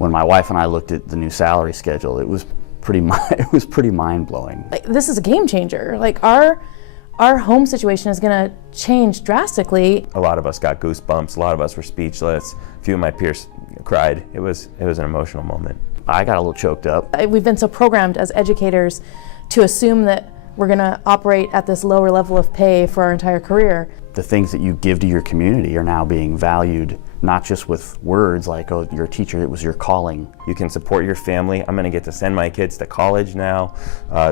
when my wife and I looked at the new salary schedule, it was pretty mind-blowing. Like, this is a game changer. Like, our home situation is going to change drastically. A lot of us got goosebumps. A lot of us were speechless. A few of my peers cried. It was an emotional moment. I got a little choked up. We've been so programmed as educators to assume that we're going to operate at this lower level of pay for our entire career. The things that you give to your community are now being valued, not just with words like, oh, you're a teacher, it was your calling. You can support your family. I'm going to get to send my kids to college now.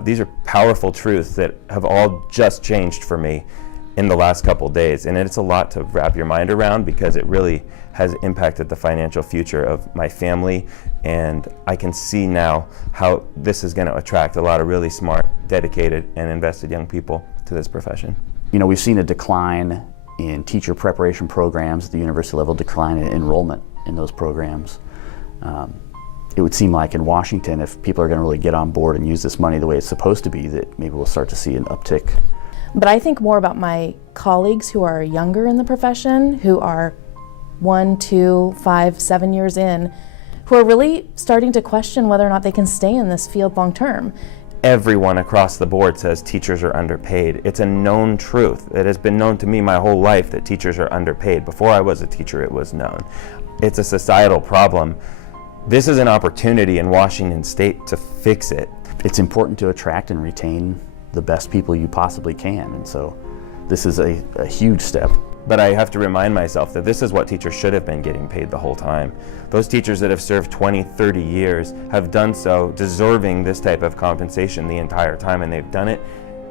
These are powerful truths that have all just changed for me in the last couple days. And it's a lot to wrap your mind around because it really has impacted the financial future of my family. And I can see now how this is going to attract a lot of really smart, dedicated, and invested young people to this profession. You know, we've seen a decline in teacher preparation programs at the university level, decline in enrollment in those programs. It would seem like in Washington, if people are going to really get on board and use this money the way it's supposed to be, that maybe we'll start to see an uptick. But I think more about my colleagues who are younger in the profession, who are 1, 2, 5, 7 years in, who are really starting to question whether or not they can stay in this field long term. Everyone across the board says teachers are underpaid. It's a known truth. It has been known to me my whole life that teachers are underpaid. Before I was a teacher, it was known. It's a societal problem. This is an opportunity in Washington State to fix it. It's important to attract and retain the best people you possibly can, and so this is a huge step. But I have to remind myself that this is what teachers should have been getting paid the whole time. Those teachers that have served 20, 30 years have done so deserving this type of compensation the entire time, and they've done it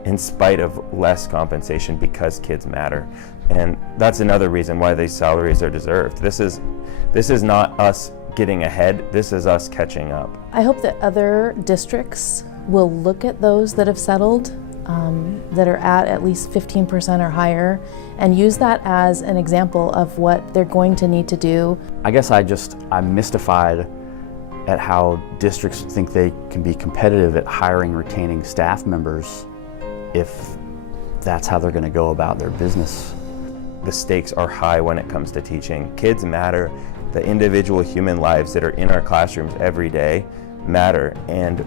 in spite of less compensation because kids matter. And that's another reason why these salaries are deserved. This is not us getting ahead, this is us catching up. I hope that other districts will look at those that have settled, that are at least 15% or higher, and use that as an example of what they're going to need to do. I guess I'm mystified at how districts think they can be competitive at hiring and retaining staff members if that's how they're going to go about their business. The stakes are high when it comes to teaching. Kids matter. The individual human lives that are in our classrooms every day matter, and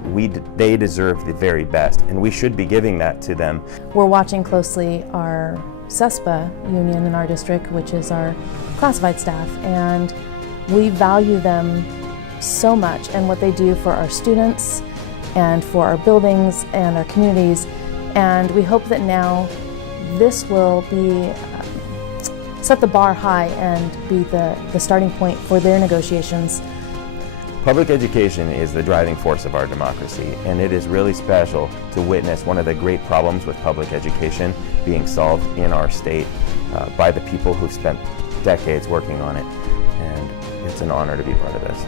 they deserve the very best, and we should be giving that to them. We're watching closely our CESPA union in our district, which is our classified staff, and we value them so much and what they do for our students and for our buildings and our communities, and we hope that now this will be set the bar high and be the starting point for their negotiations. Public education is the driving force of our democracy, and it is really special to witness one of the great problems with public education being solved in our state by the people who've spent decades working on it, and it's an honor to be part of this.